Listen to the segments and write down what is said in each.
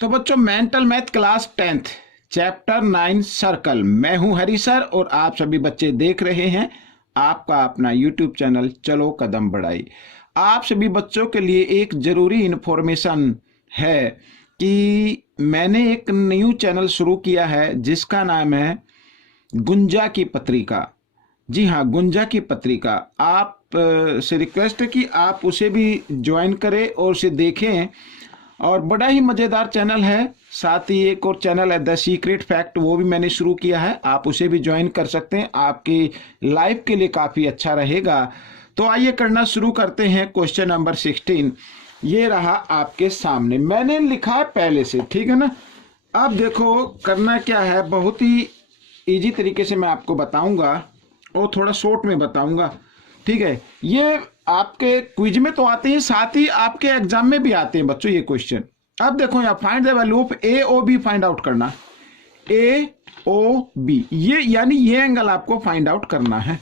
तो बच्चों mental math class 10th chapter 9 circle, मैं हूं हरी सर और आप सभी बच्चे देख रहे हैं आपका अपना यूट्यूब चैनल चलो कदम बढ़ाई। आप सभी बच्चों के लिए एक ज़रूरी इन्फॉर्मेशन है कि मैंने एक न्यू चैनल शुरू किया है जिसका नाम है गुंजा की पत्रिका। जी हाँ, गुंजा की पत्रिका। आप से रिक्वेस्ट है कि आप उसे भी ज्वाइन करें और उसे देखें, और बड़ा ही मज़ेदार चैनल है। साथ ही एक और चैनल है द सीक्रेट फैक्ट, वो भी मैंने शुरू किया है, आप उसे भी ज्वाइन कर सकते हैं, आपकी लाइफ के लिए काफ़ी अच्छा रहेगा। तो आइए करना शुरू करते हैं। क्वेश्चन नंबर 16 ये रहा आपके सामने, मैंने लिखा है पहले से, ठीक है ना। अब देखो करना क्या है, बहुत ही इजी तरीके से मैं आपको बताऊंगा और थोड़ा शॉर्ट में बताऊंगा, ठीक है। ये आपके क्विज में तो आते हैं, साथ ही आपके एग्जाम में भी आते हैं बच्चों ये क्वेश्चन। अब देखो यहाँ find the value of A O B find out करना। ए ओ बी ये यानी ये एंगल आपको फाइंड आउट करना है,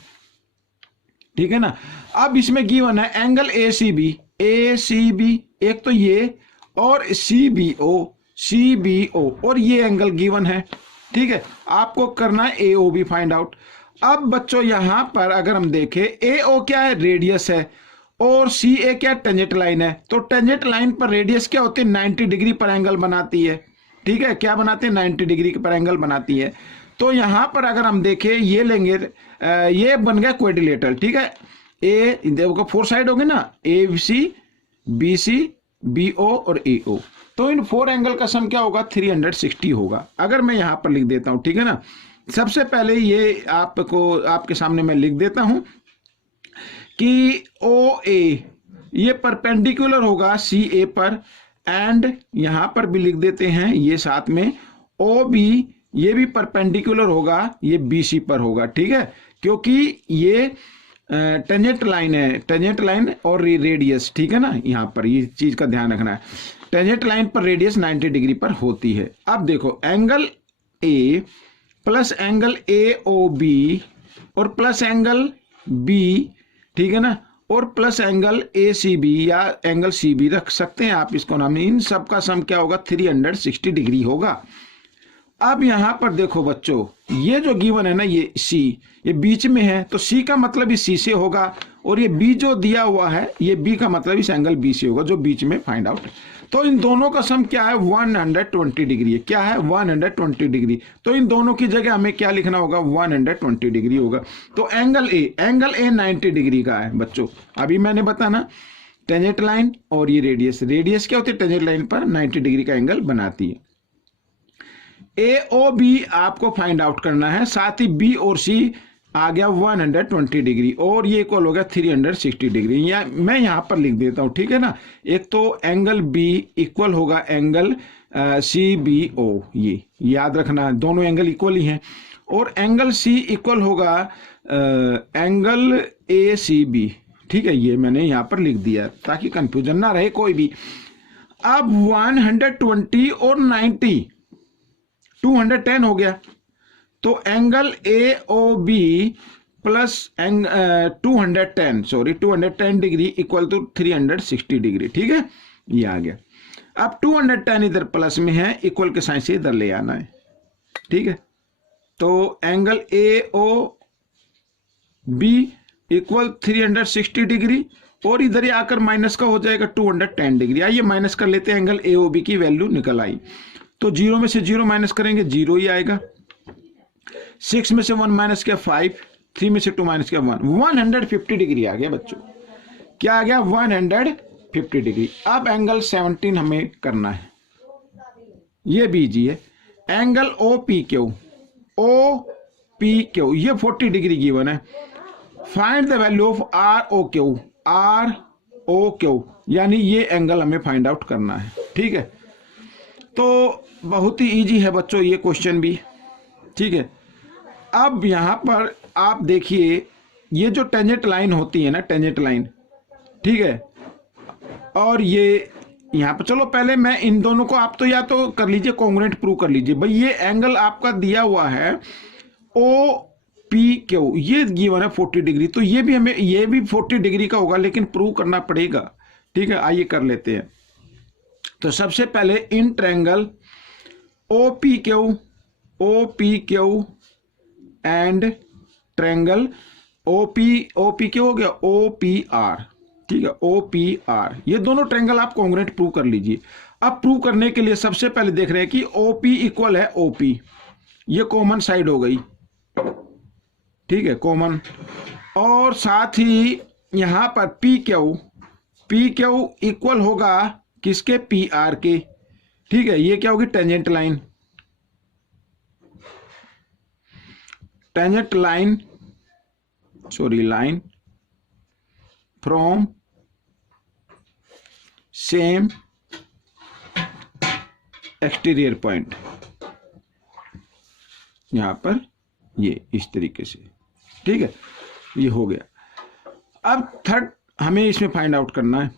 ठीक है ना। अब इसमें गिवन है angle A C B, A C B एक तो ये, और सी बी ओ और ये एंगल गिवन है, ठीक है। आपको करना है ए ओ बी फाइंड आउट। अब बच्चों यहां पर अगर हम देखें, ए ओ क्या है, रेडियस है, और सी ए क्या टेंजेंट लाइन है। तो टेंजेंट लाइन पर रेडियस क्या होती है, 90 डिग्री पर एंगल बनाती है, ठीक है। क्या बनाते हैं, 90 डिग्री पर एंगल बनाती है। तो यहां पर अगर हम देखें, ये लेंगे, ये बन गया क्वाड्रिलेटरल, ठीक है। ए देखो 4 साइड होंगे ना, ए सी बी ओ और ए ओ। तो इन 4 एंगल का सम क्या होगा, 360 होगा। अगर मैं यहां पर लिख देता हूं, ठीक है ना। सबसे पहले ये आपके सामने मैं लिख देता हूं कि ओ ए ये परपेंडिकुलर होगा सी ए पर, एंड यहां पर भी लिख देते हैं ये साथ में ओ बी ये भी परपेंडिकुलर होगा, ये बी सी पर होगा, ठीक है। क्योंकि ये टेंजेंट लाइन है, टेंजेंट लाइन और रेडियस, ठीक है ना। यहां पर ये चीज का ध्यान रखना है, टेंजेंट लाइन पर रेडियस 90 डिग्री पर होती है। अब देखो angle A plus angle A O B और प्लस एंगल बी, ठीक है ना, और plus angle A C B या एंगल सी बी रख सकते हैं आप इसको नाम। इन सब का सम क्या होगा, 360 डिग्री होगा। अब यहां पर देखो बच्चों, ये जो गिवन है ना, ये सी ये बीच में है, तो सी का मतलब इस सी से होगा, और ये बी जो दिया हुआ है, ये बी का मतलब इस एंगल बी से होगा जो बीच में फाइंड आउट। तो इन दोनों का सम क्या है, 120 डिग्री है। क्या है, 120 डिग्री। तो इन दोनों की जगह हमें क्या लिखना होगा, 120 डिग्री होगा। तो एंगल ए 90 डिग्री का है बच्चों। अभी मैंने बताना टेंजेंट लाइन और ये रेडियस क्या होती है, टेंजेंट लाइन पर 90 डिग्री का एंगल बनाती है। ए ओ बी आपको फाइंड आउट करना है, साथ ही बी और सी आ गया 120 डिग्री, और ये इक्वल हो गया 360 डिग्री। या मैं यहां पर लिख देता हूं, ठीक है ना। एक तो एंगल बी इक्वल होगा एंगल सी बी ओ, ये याद रखना, दोनों एंगल इक्वल ही हैं। और एंगल सी इक्वल होगा एंगल ए सी बी, ठीक है। ये मैंने यहां पर लिख दिया ताकि कंफ्यूजन ना रहे कोई भी। अब 120 और 90 210 हो गया। तो angle A O B plus 210 degree equal to 360 degree, ठीक है। ये आ गया। अब 210 इधर प्लस में है, इक्वल के साइन से इधर ले आना है, ठीक है। तो angle A O B equal 360 degree, और इधर ही आकर माइनस का हो जाएगा 210 डिग्री। आइए माइनस कर लेते हैं, एंगल ए ओ बी की वैल्यू निकल आई। तो 0 में से 0 माइनस करेंगे, 0 ही आएगा। 6 में से 1 माइनस किया 5, 3 में से 2 माइनस किया 1, 150 डिग्री आ गया बच्चों। क्या आ गया, 150 डिग्री। अब एंगल 17 हमें करना है, ये बीजिए एंगल ओ पी क्यू ये 40 डिग्री गिवन है। Find the value of R O Q यानी ये एंगल हमें फाइंड आउट करना है, ठीक है। तो बहुत ही इजी है बच्चों ये क्वेश्चन भी, ठीक है। अब यहां पर आप देखिए, ये जो टेंजेंट लाइन होती है ना, टेंजेंट लाइन, ठीक है। और ये यहां पर, चलो पहले मैं इन दोनों को, आप तो या तो कर लीजिए कॉन्ग्रुएंट प्रूव कर लीजिए भाई। ये एंगल आपका दिया हुआ है ओ पी क्यू, ये गिवन है 40 डिग्री, तो ये भी हमें, ये भी 40 डिग्री का होगा, लेकिन प्रूव करना पड़ेगा, ठीक है। आइए कर लेते हैं। तो सबसे पहले in triangle O P Q and triangle O P Q हो गया ओ पी आर, ठीक है, ओ पी आर, ये दोनों ट्रायंगल आप कॉन्ग्रुएंट प्रूव कर लीजिए। अब प्रूव करने के लिए सबसे पहले देख रहे हैं कि ओ पी इक्वल है ओ पी, ये कॉमन साइड हो गई, ठीक है, कॉमन, और साथ ही यहां पर पी क्यू इक्वल होगा किसके, पी आर के, ठीक है, ये क्या होगी, tangent line from same exterior point, यहां पर ये इस तरीके से, ठीक है, ये हो गया। अब थर्ड हमें इसमें फाइंड आउट करना है,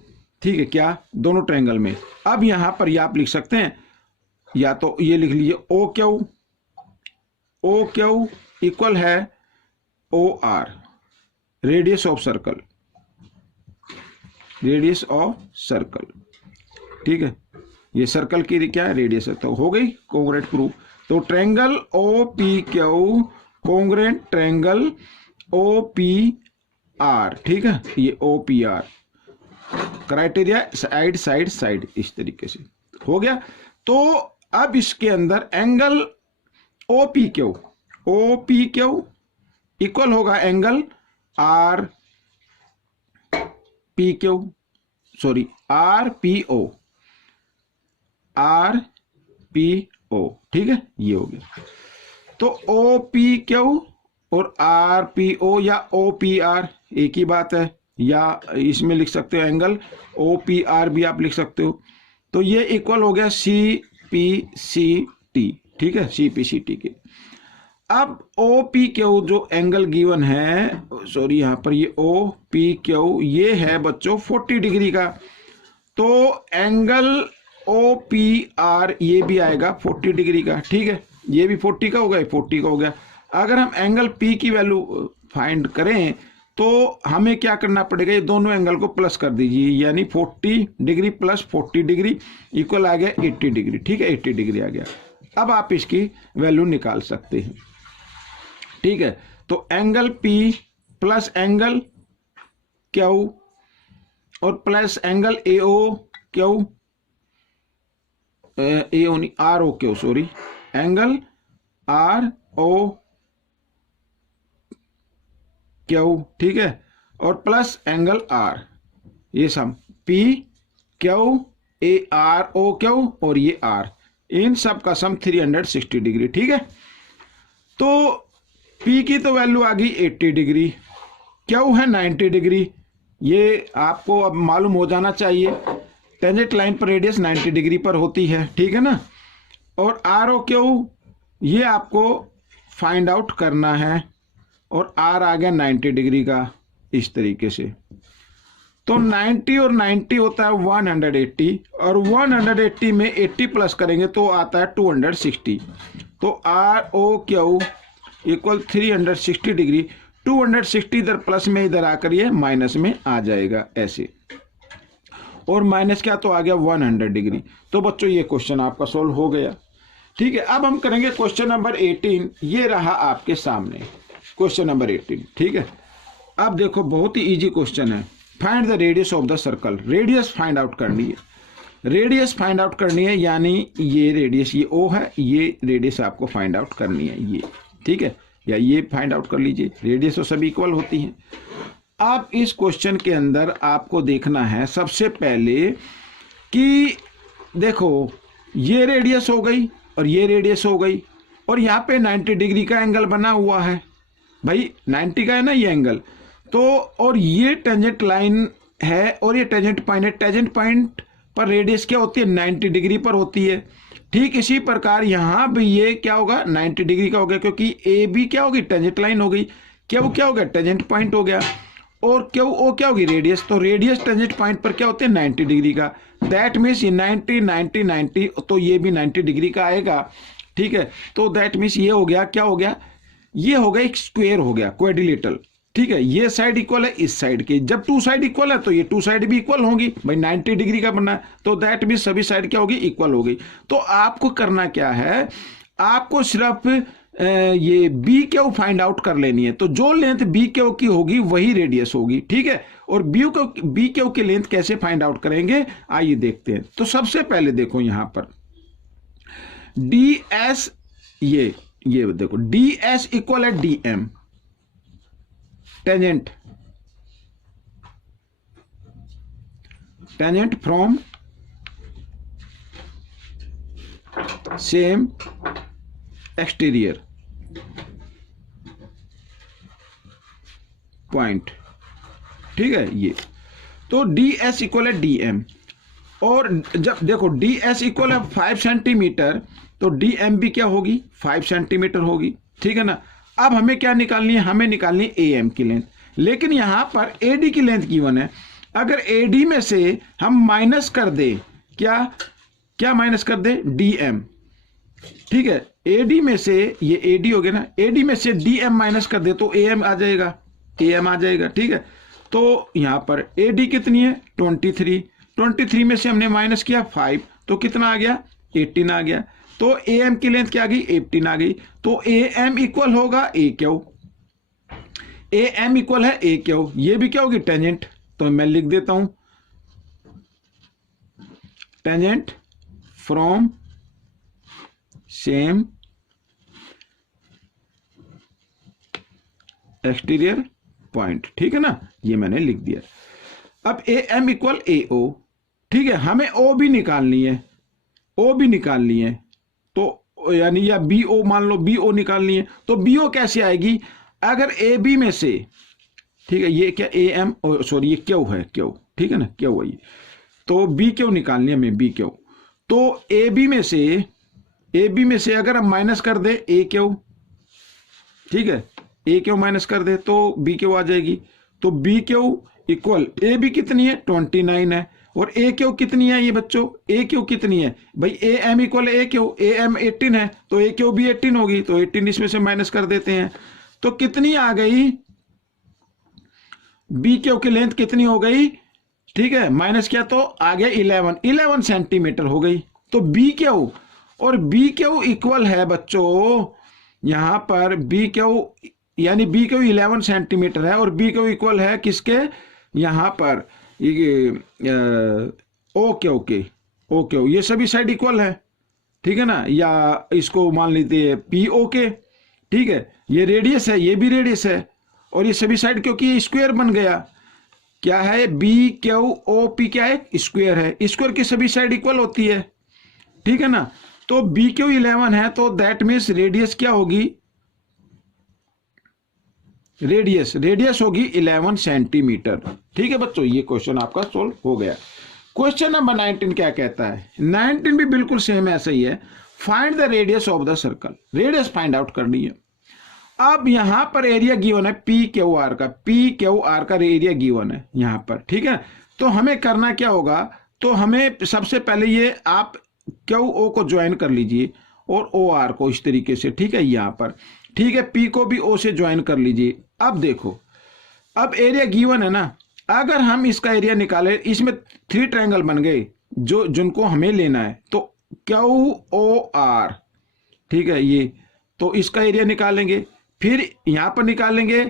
ठीक है, क्या, दोनों ट्रायंगल में। अब यहां पर ये आप लिख सकते हैं, या तो ये लिख लीजिए ओ क्यू इक्वल है O R, radius of circle, ठीक है, ये सर्कल की क्या है, रेडियस है, तो हो गई कॉन्ग्रुएंट प्रूफ। तो triangle O P Q congruent triangle O P R, ठीक है, ये O P R, criteria side इस तरीके से हो गया। तो अब इसके अंदर angle O P Q equal होगा एंगल आर पी ओ, ठीक है, ये हो गया। तो ओ पी क्यू और आर पी ओ या ओ पी आर एक ही बात है, या इसमें लिख सकते हो एंगल ओ पी आर भी आप लिख सकते हो। तो ये इक्वल हो गया सी पी सी टी, ठीक है, सी पी सी टी के। अब ओ पी क्यू जो एंगल गिवन है, सॉरी यहां पर ये ओ पी क्यू ये है बच्चों 40 डिग्री का, तो एंगल ओ पी आर ये भी आएगा 40 डिग्री का, ठीक है, ये भी 40 का हो गया, 40 का हो गया। अगर हम एंगल पी की वैल्यू फाइंड करें तो हमें क्या करना पड़ेगा, ये दोनों एंगल को प्लस कर दीजिए, यानी 40 डिग्री प्लस 40 डिग्री इक्वल आ गया 80 डिग्री, ठीक है, 80 डिग्री आ गया। अब आप इसकी वैल्यू निकाल सकते हैं, ठीक है। तो angle P plus angle Q और plus angle A O Q, R O Q, sorry, angle R O Q, ठीक है, और प्लस एंगल आर, ये sum P Q A R O Q और ये आर, इन सब का सम 360 डिग्री, ठीक है। तो पी की तो वैल्यू आ गई 80 डिग्री, क्यू है 90 डिग्री, ये आपको अब मालूम हो जाना चाहिए, टेंजेंट लाइन पर रेडियस 90 डिग्री पर होती है, ठीक है ना। और आर ओ क्यू ये आपको फाइंड आउट करना है, और आर आ गया 90 डिग्री का, इस तरीके से। तो 90 और 90 होता है 180, और 180 में 80 प्लस करेंगे तो आता है 260। तो R O Q equal 360 degree, 260 इधर प्लस में इधर आकर ये माइनस में आ जाएगा ऐसे, और माइनस क्या, तो आ गया 100 डिग्री। तो बच्चों ये क्वेश्चन आपका सोल्व हो गया, ठीक है। अब हम करेंगे क्वेश्चन नंबर 18, ये रहा आपके सामने क्वेश्चन नंबर 18, ठीक है। अब देखो बहुत ही इजी क्वेश्चन है, find the radius of the circle, radius find out करनी है, रेडियस फाइंड आउट करनी है, यानी ये रेडियस ये ओ है, ये रेडियस आपको फाइंड आउट करनी है, ये, ठीक है, या ये फाइंड आउट कर लीजिए, रेडियस तो सभी इक्वल होती है। अब इस क्वेश्चन के अंदर आपको देखना है सबसे पहले कि देखो ये रेडियस हो गई और ये रेडियस हो गई, और यहाँ पे 90 डिग्री का एंगल बना हुआ है भाई, 90 का है ना ये एंगल, तो और ये टेंजेंट लाइन है और ये टेंजेंट पॉइंट है, टेंजेंट पॉइंट पर रेडियस क्या होती है, 90 डिग्री पर होती है। ठीक इसी प्रकार यहाँ भी ये क्या होगा, 90 डिग्री का हो गया, क्योंकि ए बी क्या होगी, टेंजेंट लाइन हो गई, क्या हो गया, टेंजेंट पॉइंट हो गया, और क्यू ओ क्या होगी, रेडियस, तो रेडियस टेंजेंट पॉइंट पर क्या होते हैं 90 डिग्री का, दैट मीन्स ये 90 90 90, तो ये भी 90 डिग्री का आएगा, ठीक है। तो दैट मीन्स ये हो गया, क्या हो गया, ये हो गया एक स्क्वायर हो गया, क्वाड्रिलेटरल, ठीक है, ये साइड इक्वल है इस साइड की। जब टू साइड इक्वल है तो ये टू साइड भी इक्वल होंगी भाई, 90 डिग्री का बनना है तो दैट भी सभी साइड क्या होगी, इक्वल होगी। तो आपको करना क्या है, आपको सिर्फ ये बी क्यू फाइंड आउट कर लेनी है। तो जो लेंथ बी क्यू की होगी वही रेडियस होगी, ठीक है। और बी क्यू की लेंथ कैसे फाइंड आउट करेंगे, आइए देखते हैं। तो सबसे पहले देखो यहां पर डी एस, ये देखो डी एस इक्वल है D M, tangent from same exterior point, ठीक है। ये तो डी एस इक्वल है डी एम, और जब देखो डी एस इक्वल है 5 सेंटीमीटर तो डी एम भी क्या होगी, 5 सेंटीमीटर होगी, ठीक है ना। अब हमें क्या निकालनी है, हमें निकालनी है ए एम की लेंथ, लेकिन यहां पर ए डी की लेंथ गिवन है। अगर ए डी में से हम माइनस कर दे, क्या माइनस कर दे, डी एम, ठीक है। ए डी में से ये ए डी हो गया ना, ए डी में से डी एम माइनस कर दे तो ए एम आ जाएगा, ठीक है। तो यहां पर ए डी कितनी है, 23 में से हमने माइनस किया 5 तो कितना आ गया, 18 आ गया। तो ए एम की लेंथ क्या आ गई, 18 आ गई। तो ए एम इक्वल होगा ए क्यू, ए एम इक्वल है ए क्यू, ये भी क्या होगी, टेंजेंट। तो मैं लिख देता हूं, tangent from same exterior point, ठीक है ना, ये मैंने लिख दिया। अब ए एम इक्वल ए ओ, ठीक है। हमें ओ भी निकालनी है, तो यानी या बी ओ, मान लो बी ओ निकालनी है। तो बी ओ कैसे आएगी, अगर ए बी में से, ठीक है, ये क्या ए एम, सॉरी ये क्यू है, क्यू, ठीक है ना, क्यू है ये। तो बी क्यू निकालनी है हमें, बी क्यू। तो ए बी में से अगर हम माइनस कर दे ए क्यू, ठीक है, ए क्यू माइनस कर दे तो बी क्यू आ जाएगी। तो B Q equal, A B कितनी है, 29 है, और ए क्यू कितनी है ये बच्चों, ए क्यू कितनी है भाई, A M equal A Q, A M 18 है तो ए क्यू भी 18 होगी, तो 18 इसमें से माइनस कर देते हैं। तो कितनी आ गई, बी क्यू की लेंथ कितनी हो गई, ठीक है, माइनस किया तो आ गया 11 सेंटीमीटर हो गई। तो बी क्यू, और बी क्यू इक्वल है बच्चों, यहां पर बी क्यू यानी बी क्यू 11 सेंटीमीटर है, और बी क्यू इक्वल है किसके, यहां पर ओ क्यू, ये सभी साइड इक्वल है, ठीक है ना। या इसको मान लेते हैं पी ओ के, ठीक है, ये रेडियस है, ये भी रेडियस है, और ये सभी साइड क्योंकि ये स्क्वायर बन गया, क्या है, बी क्यू ओ पी क्या है, स्क्वायर है, स्क्वायर की सभी साइड इक्वल होती है, ठीक है ना। तो बी क्यू 11 है तो दैट मीन्स रेडियस क्या होगी, रेडियस होगी 11 सेंटीमीटर, ठीक है बच्चों। ये क्वेश्चन आपका सोल्व हो गया। क्वेश्चन नंबर 19 क्या कहता है, 19 भी बिल्कुल सेम ऐसा ही है। Find the radius of the circle, radius find out करनी है। अब यहां पर एरिया गिवन है पी क्यू आर का एरिया गिवन है यहां पर, ठीक है। तो हमें करना क्या होगा, तो हमें सबसे पहले ये आप क्यू ओ को ज्वाइन कर लीजिए और ओ आर को इस तरीके से, ठीक है, यहां पर, ठीक है। पी को भी ओ से ज्वाइन कर लीजिए। अब देखो, अब एरिया गिवन है ना, अगर हम इसका एरिया निकाले, इसमें 3 ट्रायंगल बन गए जिनको हमें लेना है। तो क्यू ओ आर, ठीक है, ये तो इसका एरिया निकालेंगे, फिर यहां पर निकालेंगे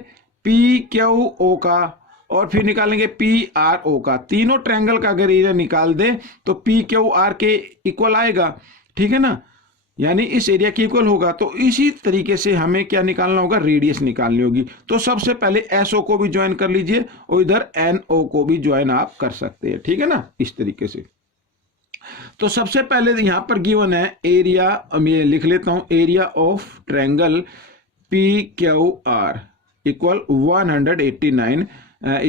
पी क्यू ओ का, और फिर निकालेंगे पी आर ओ का। तीनों ट्रायंगल का अगर एरिया निकाल दे तो पी क्यू आर के इक्वल आएगा, ठीक है ना, यानी इस एरिया के इक्वल होगा। तो इसी तरीके से हमें क्या निकालना होगा, रेडियस निकालनी होगी। तो सबसे पहले एस ओ को भी ज्वाइन कर लीजिए और इधर एन ओ को भी ज्वाइन आप कर सकते हैं, ठीक है ना, इस तरीके से। तो सबसे पहले यहां पर गिवन है एरिया, मैं लिख लेता हूं, area of triangle P Q R equal 189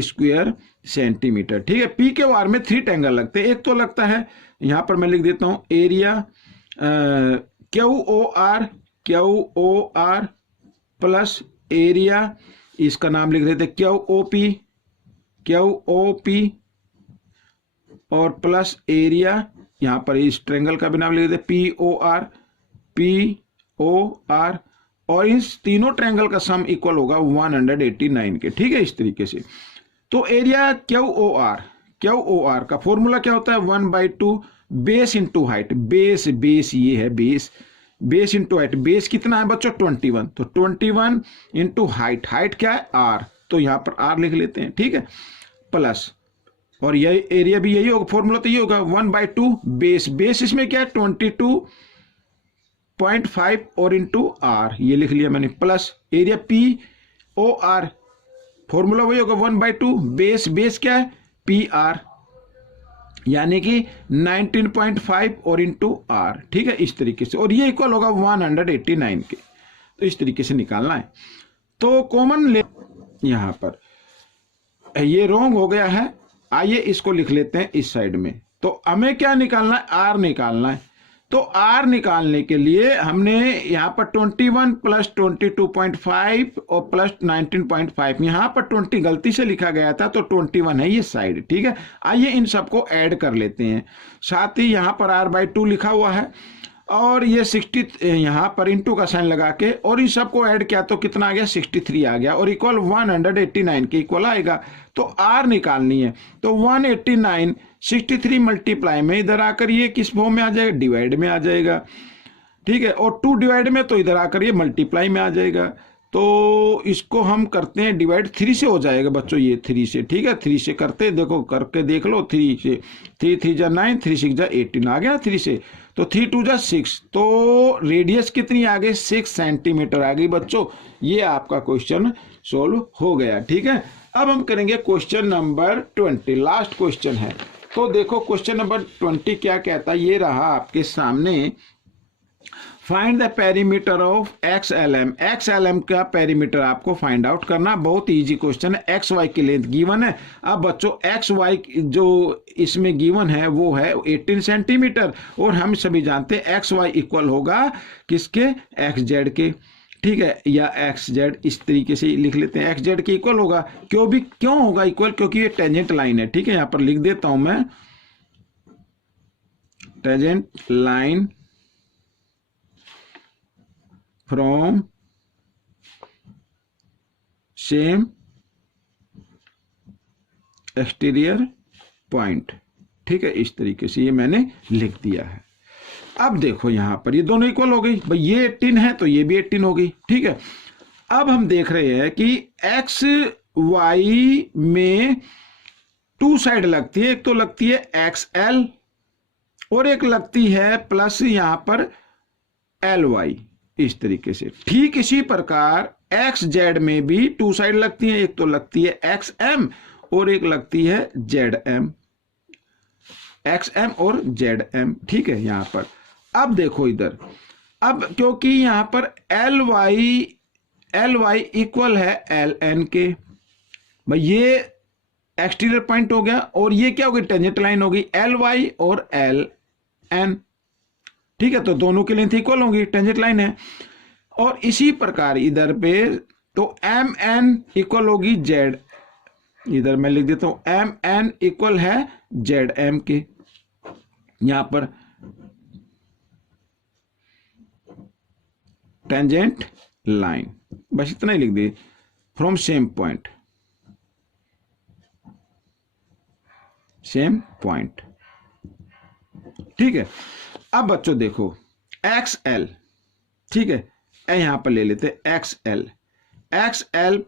square centimetre, ठीक है। पी क्यू आर में 3 ट्रायंगल लगते हैं, एक तो लगता है, यहां पर मैं लिख देता हूं area Q O R plus area, इसका नाम लिख देते क्यू ओ पी और प्लस एरिया, यहां पर इस ट्रायंगल का भी नाम लिख देते पी ओ आर और इस तीनों ट्रायंगल का सम इक्वल होगा 189 के। ठीक है, इस तरीके से। तो एरिया क्यू ओ आर का फॉर्मूला क्या होता है, 1/2 बेस इंटू हाइट। बेस ये है, बेस इंटू हाइट। बेस कितना है बच्चों, 21, तो 21 इंटू हाइट क्या है, आर, तो यहां पर आर लिख लेते हैं। ठीक है, प्लस, और यही एरिया भी यही होगा, फॉर्मूला तो ये होगा 1/2 बेस इसमें क्या है 22.5 और इंटू आर, ये लिख लिया मैंने, plus area P O R, formula वही होगा 1/2 बेस क्या है पी आर, यानी कि 19.5 और इंटू आर। ठीक है, इस तरीके से, और ये इक्वल होगा 189 के। तो इस तरीके से निकालना है। तो कॉमन ले, यहां पर ये रॉन्ग हो गया है, आइए इसको लिख लेते हैं इस साइड में। तो हमें क्या निकालना है, आर निकालना है। तो आर निकालने के लिए हमने यहां पर 21 प्लस 22.5 और प्लस 19.5, यहां पर 20 गलती से लिखा गया था, तो 21 है ये साइड। ठीक है, आइए इन सबको ऐड कर लेते हैं। साथ ही यहां पर r/2 लिखा हुआ है, और ये 60 यहां पर इंटू का साइन लगा के, और इन सबको ऐड किया तो कितना आ गया, 63 आ गया, और इक्वल 189 के इक्वल आएगा। तो आर निकालनी है, तो 189 63 मल्टीप्लाई में इधर आकर ये किस फॉर्म में आ जाएगा, डिवाइड में आ जाएगा। ठीक है, और 2 डिवाइड में, तो इधर आकर ये मल्टीप्लाई में आ जाएगा। तो इसको हम करते हैं डिवाइड, 3 से हो जाएगा बच्चों, ये 3 से। ठीक है, 3 से करते, देखो करके देख लो, 3 से, 3 3 जा 9, 3 6 जा 18 आ गया 3 से, तो 3 2 जा 6, तो रेडियस कितनी आ गई, 6 सेंटीमीटर आ गई बच्चों। ये आपका क्वेश्चन सोल्व हो गया। ठीक है, अब हम करेंगे क्वेश्चन नंबर 20, लास्ट क्वेश्चन है। तो देखो क्वेश्चन नंबर 20 क्या कहता है, ये रहा आपके सामने। Find the perimeter of XLM का पेरीमीटर आपको फाइंड आउट करना, बहुत इजी क्वेश्चन है। XY की लेंथ गिवन है। अब बच्चों XY जो इसमें गिवन है वो है 18 सेंटीमीटर, और हम सभी जानते हैं XY इक्वल होगा किसके, XZ के। ठीक है, या XZ, इस तरीके से लिख लेते हैं, XZ के इक्वल होगा। क्यों होगा इक्वल, क्योंकि ये टेंजेंट लाइन है। ठीक है, यहां पर लिख देता हूं मैं, tangent line from same exterior point. ठीक है, इस तरीके से ये मैंने लिख दिया है। अब देखो यहां पर ये दोनों इक्वल हो गई भाई, ये 18 है तो ये भी 18 हो गई। ठीक है, अब हम देख रहे हैं कि एक्स वाई में 2 साइड लगती है, एक तो लगती है XL और एक लगती है प्लस यहां पर LY, इस तरीके से। ठीक इसी प्रकार XZ में भी 2 साइड लगती है, एक तो लगती है XM और एक लगती है ZM, XM और ZM। ठीक है, यहां पर अब देखो इधर, अब क्योंकि यहां पर LY इक्वल है LN के, भाई ये एक्सटीरियर पॉइंट हो गया, और ये क्या होगी, टेंजेंट लाइन होगी LY और LN। ठीक है, तो दोनों की लेंथ इक्वल होगी, टेंजेंट लाइन है। और इसी प्रकार इधर पे तो MN इक्वल होगी Z, इधर मैं लिख देता हूं MN इक्वल है ZM के। यहां पर टेंजेंट लाइन, बस इतना ही लिख दे, from same point, same point. ठीक है, अब बच्चों देखो XL, ठीक है, यहां पर ले लेते XL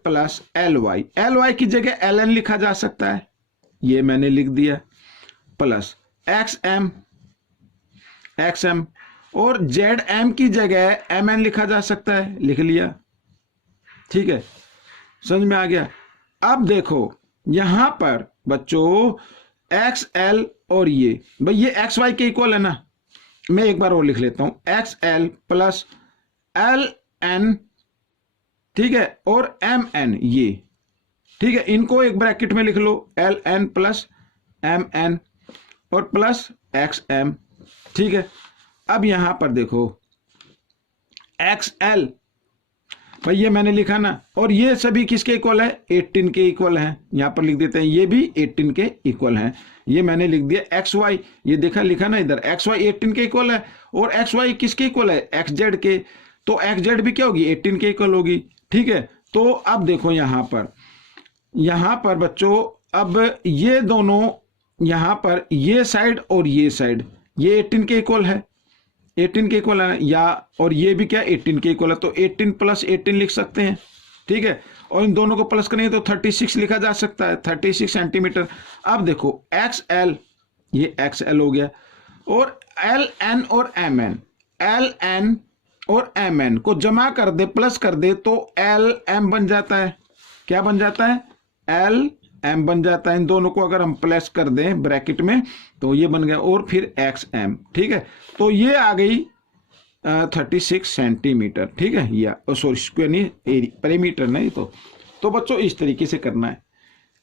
प्लस LY की जगह LN लिखा जा सकता है, ये मैंने लिख दिया, प्लस XM और ZM की जगह MN लिखा जा सकता है, लिख लिया। ठीक है, समझ में आ गया। अब देखो यहां पर बच्चों XL और ये, भाई ये XY के इक्वल है ना, मैं एक बार और लिख लेता हूं, XL प्लस LN, ठीक है, और MN ये। ठीक है, इनको एक ब्रैकेट में लिख लो, LN प्लस MN और प्लस XM। ठीक है, अब यहां पर देखो XL, भाई ये मैंने लिखा ना, और ये सभी किसके इक्वल है, 18 के इक्वल हैं, यहां पर लिख देते हैं ये भी 18 के इक्वल हैं, ये मैंने लिख दिया। XY, ये देखा लिखा ना इधर, XY 18 के इक्वल है, और XY किसके इक्वल है, XZ के। तो एक्स जेड भी क्या होगी 18 के इक्वल होगी। ठीक है, तो अब देखो यहाँ पर बच्चों, अब ये दोनों यहाँ पर ये साइड और ये साइड ये 18 के इक्वल है, 18 के इक्वल है या, और ये भी क्या 18 के इक्वल है, तो 18 प्लस 18 लिख सकते हैं। ठीक है, और इन दोनों को प्लस करेंगे तो 36 लिखा जा सकता है, 36 सेंटीमीटर। अब देखो एक्स एल, ये एक्स एल हो गया, और एल एन और एम एन, एल एन और एम एन को जमा कर दे, प्लस कर दे, तो एल एम बन जाता है। क्या बन जाता है? एल एम बन जाता है। इन दोनों को अगर हम प्लस कर दें ब्रैकेट में तो ये बन गया, और फिर एक्स एम। ठीक है, तो ये आ गई 36 सेंटीमीटर। ठीक है, या सॉरी स्क्वायर नहीं, पेरीमीटर नहीं। तो बच्चों इस तरीके से करना है,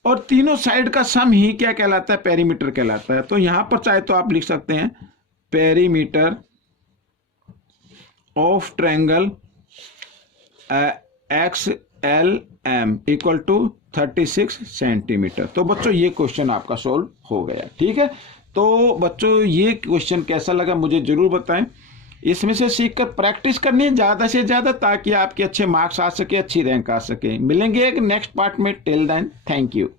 और तीनों साइड का सम ही क्या कहलाता है? पेरीमीटर कहलाता है। तो यहां पर चाहे तो आप लिख सकते हैं perimeter of triangle X L M equal to 36 centimetre. तो बच्चों ये क्वेश्चन आपका सोल्व हो गया। ठीक है, तो बच्चों ये क्वेश्चन कैसा लगा मुझे जरूर बताएं। इसमें से सीखकर प्रैक्टिस करनी है ज़्यादा से ज़्यादा, ताकि आपके अच्छे मार्क्स आ सके, अच्छी रैंक आ सके। मिलेंगे एक नेक्स्ट पार्ट में। Till then thank you.